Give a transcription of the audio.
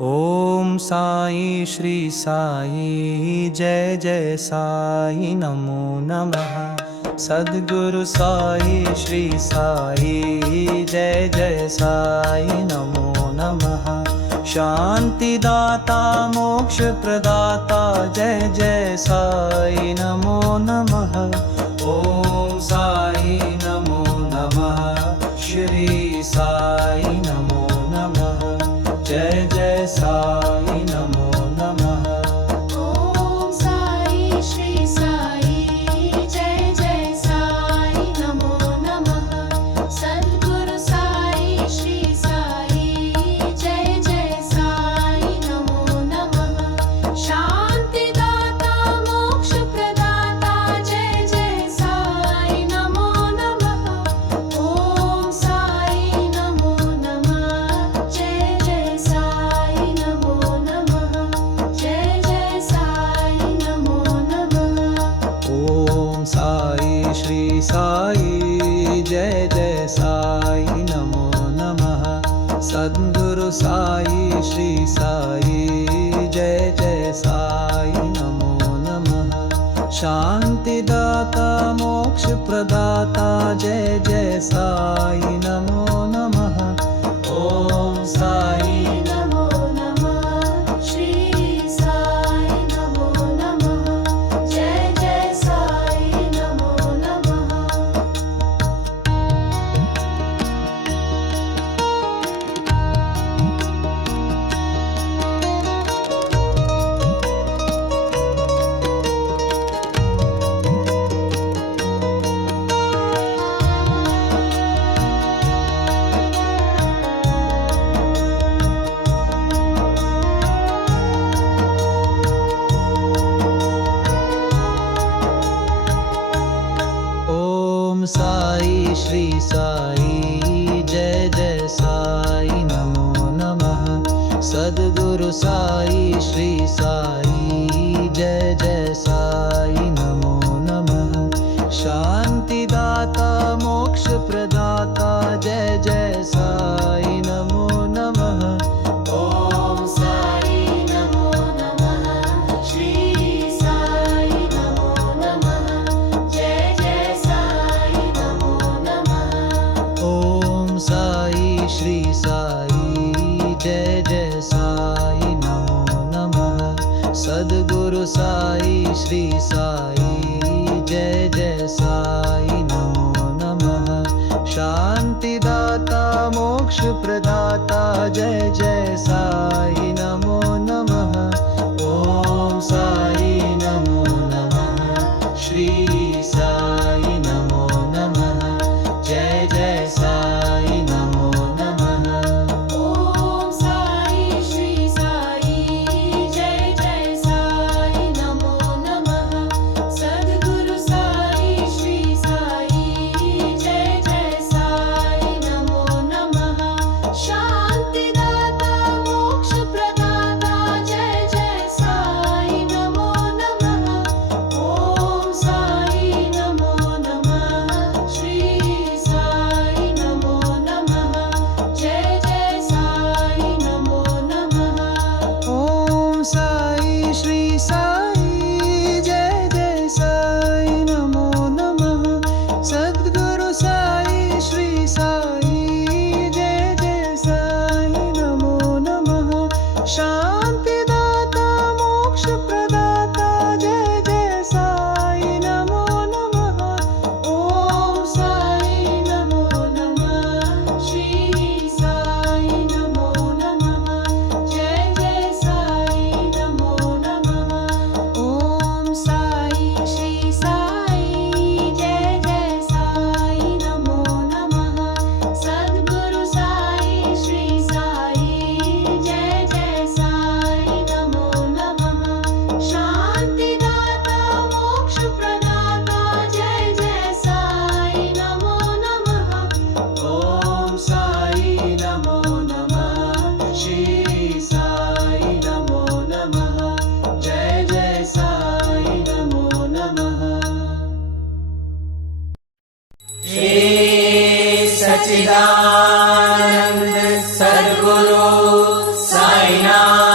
ओम साई श्री साई जय जय साई नमो नमः। सद्गुरु साई श्री साई जय जय साई नमो नमः। शांति दाता मोक्ष प्रदाता जय जय साई नमो नमः। ओम साई नमो नमः। श्री साई नमो नमः। जय जय साई नमो नमः। ओम साई श्री साई जय जय साई नमो नमः। सद्गुरु साई श्री साई जय जय साई नमो नमः। शांति दाता मोक्ष प्रदाता जय जय साई नमो नमः। ओम साई नमो नमः। जय जय साई नमो नमः। जय जय साई नमो नमः। ओम साई श्री साई जय जय साई नमो नमः। सद्गुरु साई श्री साई जय जय साई नमो नमः। शांति दाता मोक्ष प्रदाता जय जय साई नमो नमः। ओम साई नमो नमः। श्री साई नमो नमः। जय जय साई नमो नमः। ओम साई श्री साई जय जय साई नमो नमः। सद्गुरु साई श्री साई जय जय साई नमो नमः। शांति दाता मोक्ष प्रदाता जय जय साई नमो नमः। ओम साई नमो नमः। श्री साई नमो नमः। जय जय साई नमो नमः। ओम साई श्री साई जय जय साई नमो नमः। सद्गुरु साई श्री साई जय जय साई नमो नमः। शांति दाता मोक्ष प्रदाता जय जय साई नमो नमः। ओम साई नमो नमः। श्री साई नमो नमः। जय जय साई नमो नमः। ओम साई श्री साई जय जय साई नमो नमः। सद्गुरु साई श्री साई जय जय साई नमो नमः। शांति दाता मोक्ष साईनाथ